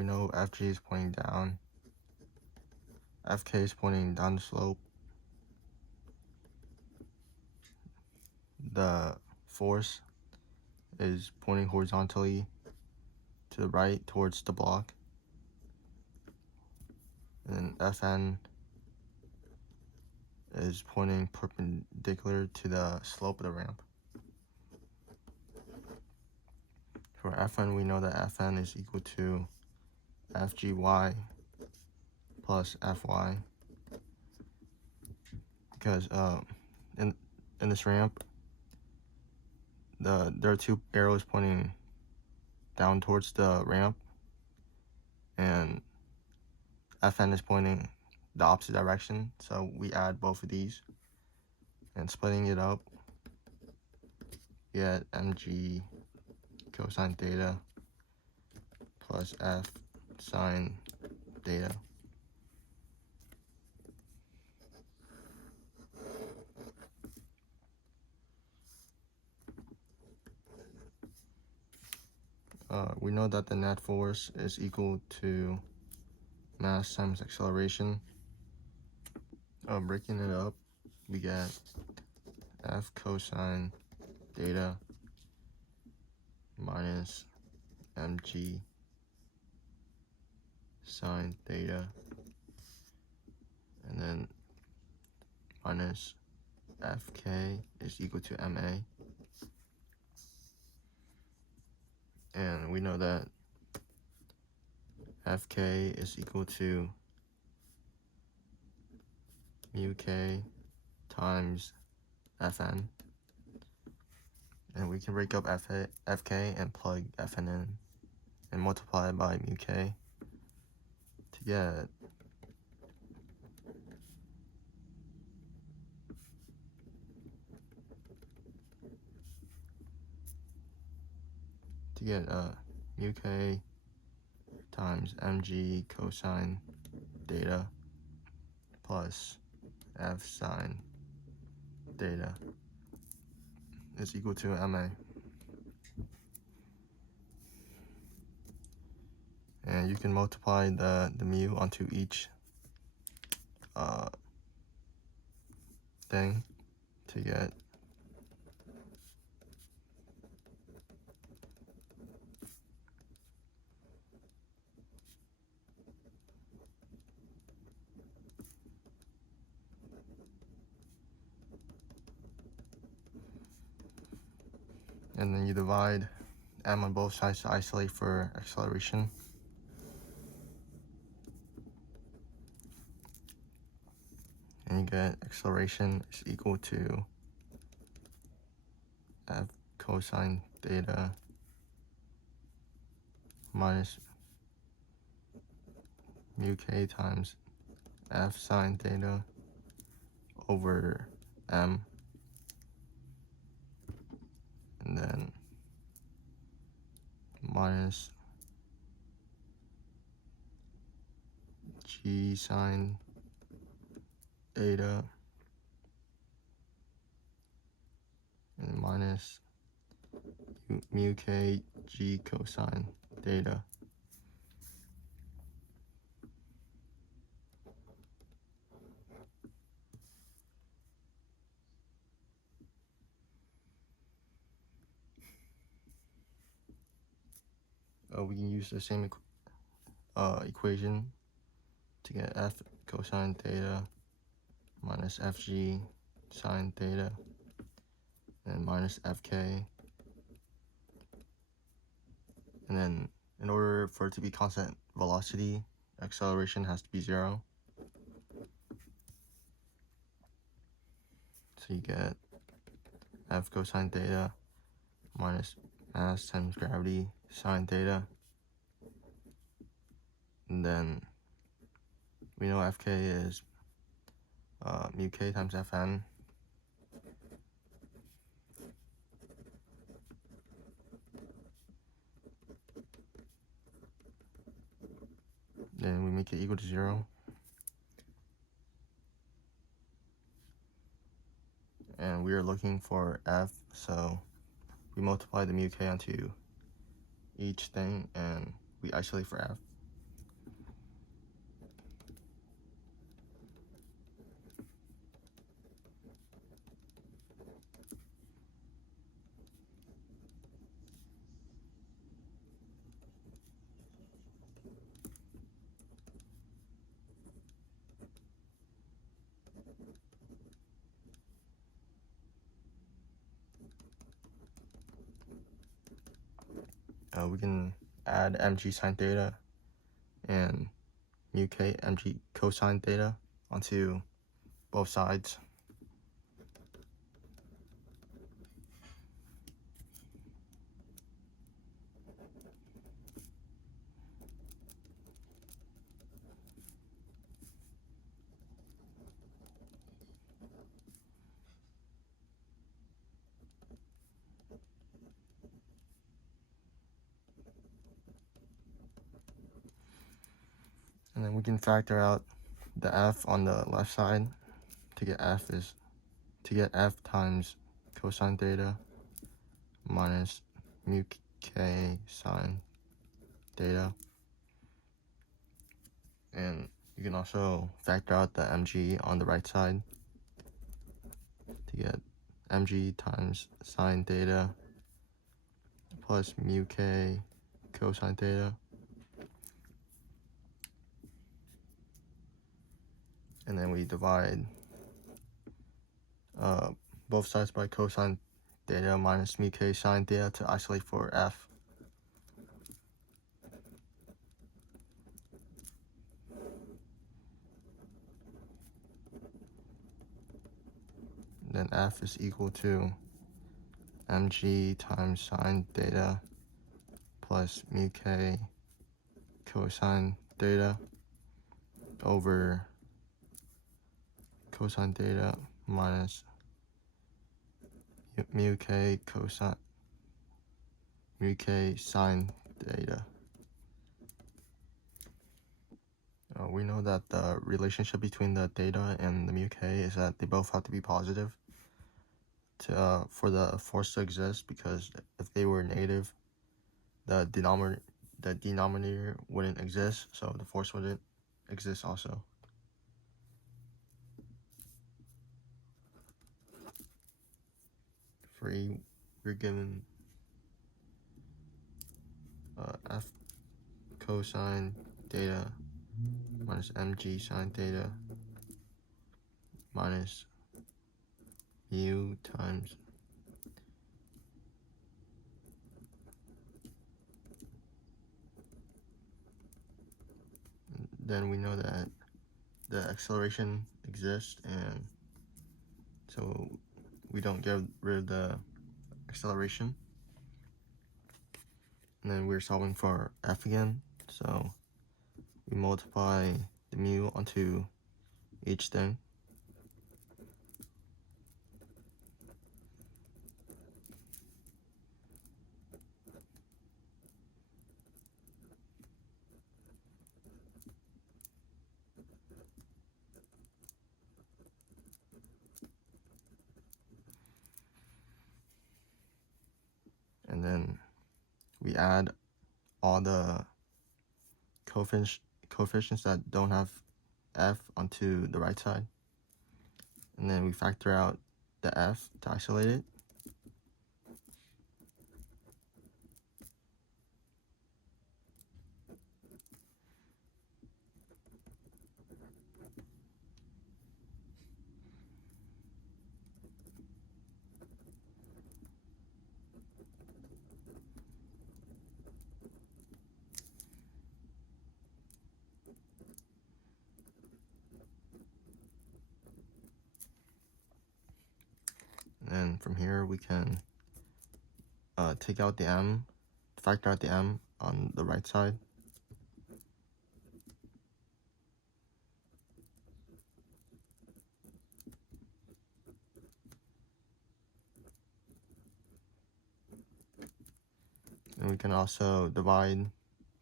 we know FG is pointing down. FK is pointing down the slope. The force is pointing horizontally to the right towards the block. And then Fn is pointing perpendicular to the slope of the ramp. For Fn, we know that Fn is equal to Fgy plus Fy, because in this ramp, there are two arrows pointing down towards the ramp, and Fn is pointing the opposite direction, so we add both of these, and splitting it up, we get mg cosine theta plus f sine theta. We know that the net force is equal to mass times acceleration. Breaking it up, we get f cosine theta minus mg sine theta, and then minus fk is equal to ma. And we know that fk is equal to mu k times fn. And we can break up fk and plug fn in and multiply it by mu k to get mu k times mg cosine theta plus f sine theta is equal to ma. And you can multiply the mu onto each thing to get and then you divide m on both sides to isolate for acceleration. And you get acceleration is equal to f cosine theta minus mu k times f sine theta over m, and then minus g sine theta and minus mu k g cosine theta. We can use the same equation to get f cosine theta minus fg sine theta and minus fk. And then in order for it to be constant velocity, acceleration has to be 0. So you get f cosine theta minus mass times gravity sine theta. And then we know fk is mu k times fn. Then we make it equal to 0. And we are looking for f, so we multiply the mu k onto each thing and we isolate for f. we can add mg sine theta and mu k mg cosine theta onto both sides. And then we can factor out the f on the left side. To get f times cosine theta minus mu k sine theta. And you can also factor out the mg on the right side to get mg times sine theta plus mu k cosine theta. And then we divide both sides by cosine theta minus mu k sine theta to isolate for f. Then f is equal to mg times sine theta plus mu k cosine theta over cosine theta minus mu k sine theta. We know that the relationship between the theta and the mu k is that they both have to be positive for the force to exist, because if they were negative, the denominator wouldn't exist, so the force wouldn't exist also. We're given f cosine theta minus mg sine theta minus mu times then we know that the acceleration exists, and so we don't get rid of the acceleration. And then we're solving for f again, so we multiply the mu onto each thing. And then we add all the coefficients that don't have f onto the right side. And then we factor out the f to isolate it. And from here we can take out the m, factor out the m on the right side. And we can also divide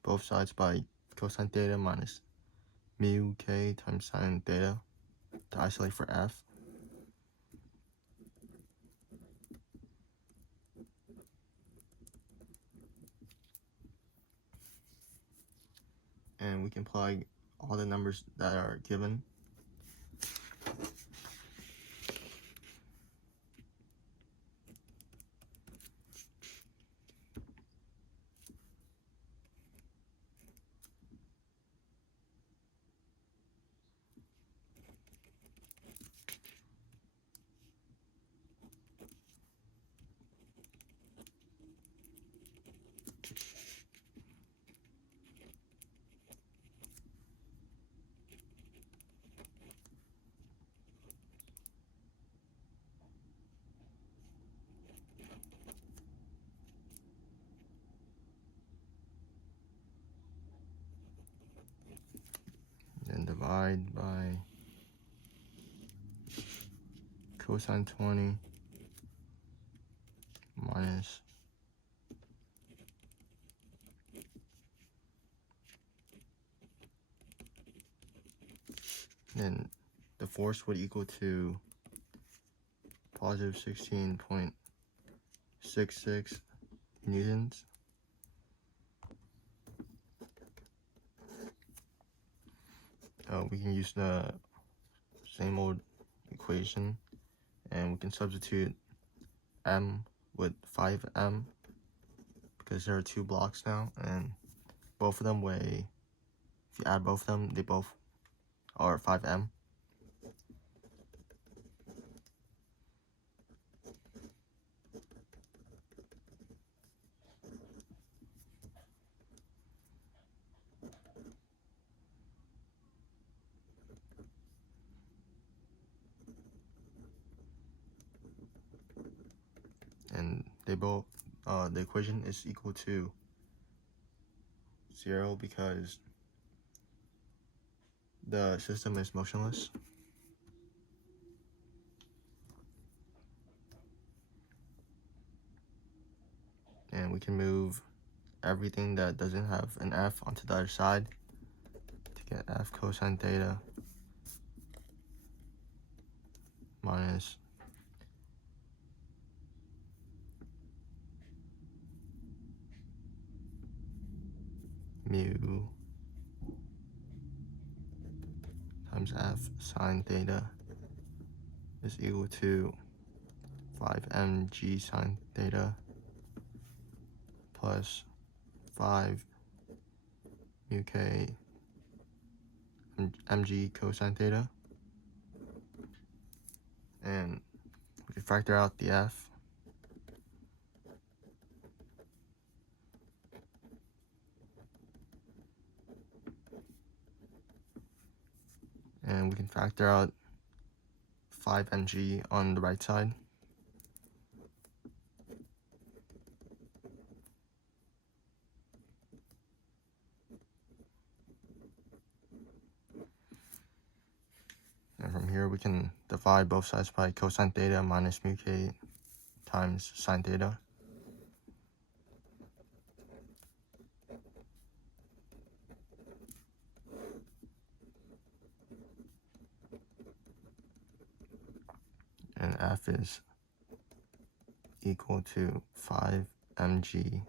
both sides by cosine theta minus mu k times sine theta to isolate for f. And we can plug all the numbers that are given. divide by cosine 20 minus then the force would equal to positive 16.66 newtons. We can use the same old equation, and we can substitute m with 5m because there are 2 blocks now, and both of them weigh, if you add both of them, they both are 5m. And they both, the equation is equal to 0 because the system is motionless. And we can move everything that doesn't have an f onto the other side to get f cosine theta minus mu times f sine theta is equal to 5mg sine theta plus 5 mu k mg cosine theta. And we can factor out the f. And we can factor out 5 mg on the right side. And from here, we can divide both sides by cosine theta minus mu k times sine theta. And f is equal to 5 mg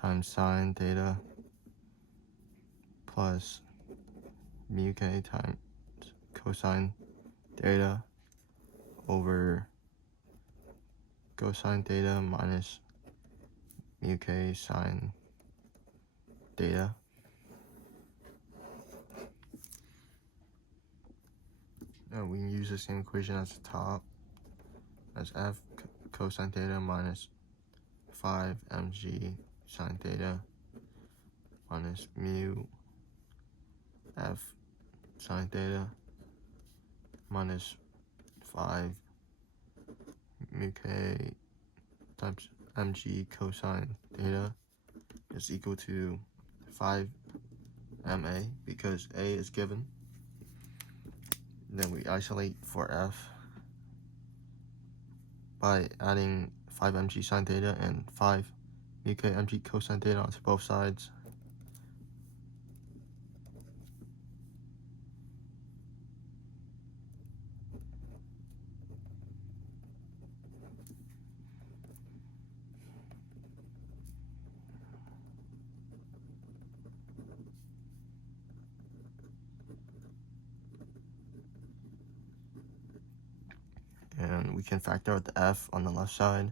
times sine theta plus mu k times cosine theta over cosine theta minus mu k sine theta. Now we can use the same equation as the top, as f cosine theta minus 5 mg sine theta minus mu f sine theta minus 5 mu k times mg cosine theta is equal to 5 ma because a is given. Then we isolate for f by adding 5 mg sine theta and 5 mu k mg cosine theta onto both sides. And we can factor out the f on the left side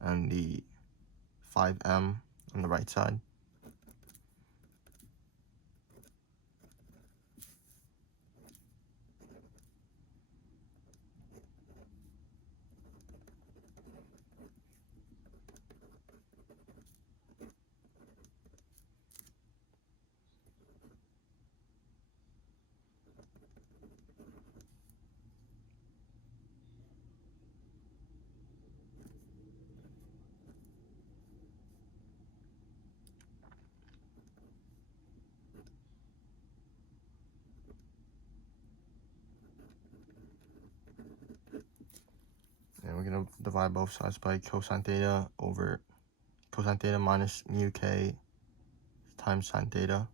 and the 5m on the right side. we're going to divide both sides by cosine theta over cosine theta minus mu k times sine theta.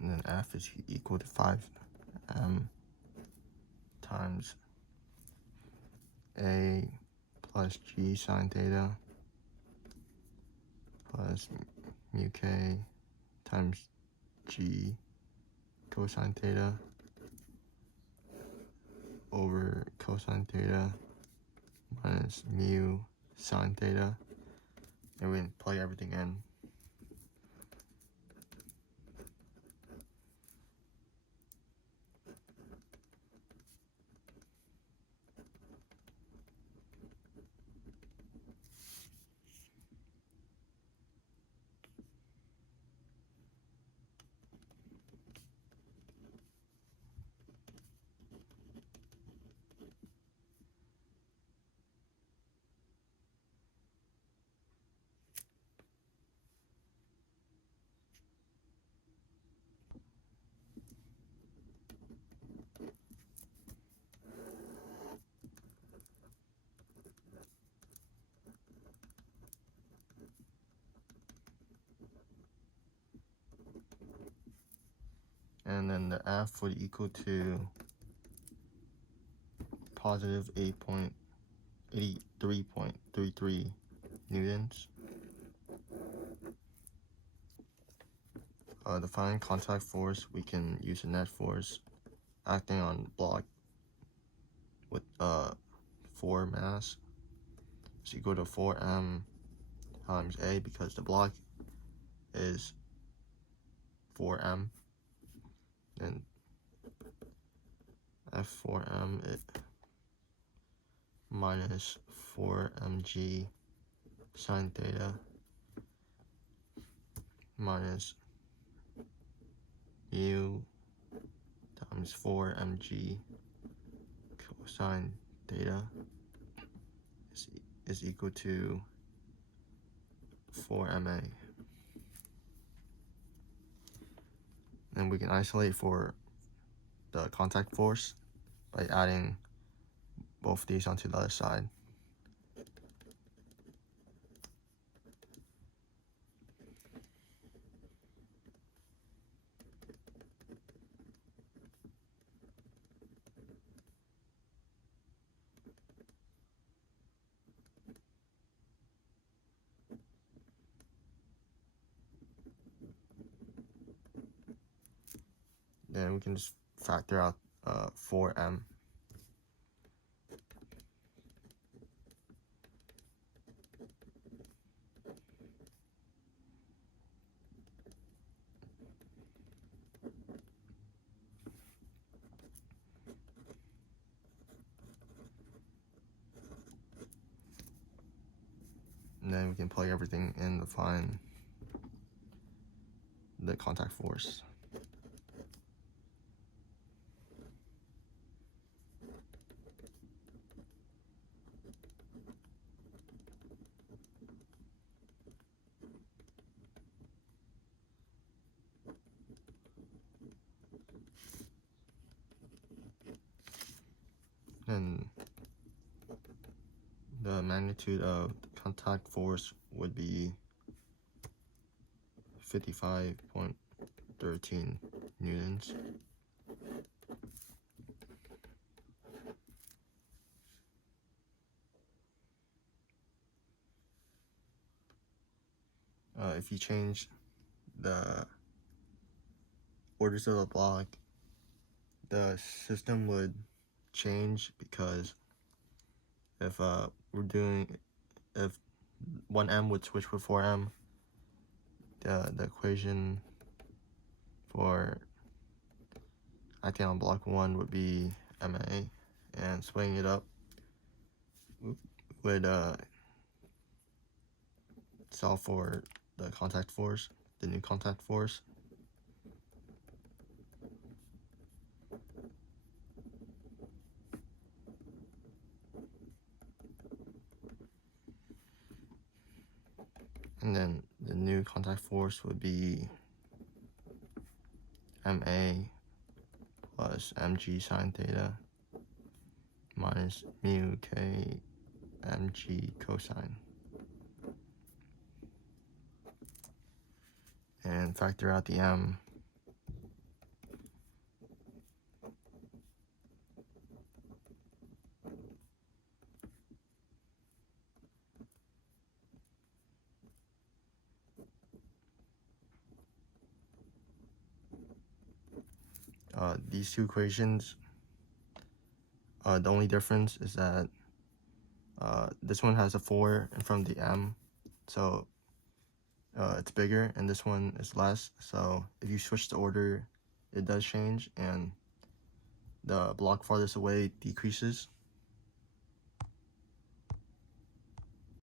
And then f is equal to 5m times a plus g sine theta plus mu k times g cosine theta over cosine theta minus mu sine theta. And we can plug everything in. And then the F would equal to positive 83.33 newtons. To find contact force, we can use a net force acting on block with 4 mass is equal to 4m times a, because the block is 4m, and f4m it minus 4mg sine theta minus mu times 4mg cosine theta is equal to 4ma. And we can isolate for the contact force by adding both these onto the other side. Then we can just factor out 4m. And then we can plug everything in to find the contact force. And the magnitude of the contact force would be 55.13 newtons. If you change the orders of the block, the system would change, because if if 1m would switch with 4m, the equation for acting on block 1 would be ma, and splitting it up would solve for the contact force, the new contact force. And then the new contact force would be MA plus mg sine theta minus mu k mg cosine. And factor out the m. These two equations, the only difference is that this one has a 4 in front of the m, so it's bigger, and this one is less. So if you switch the order, it does change, and the block farthest away decreases.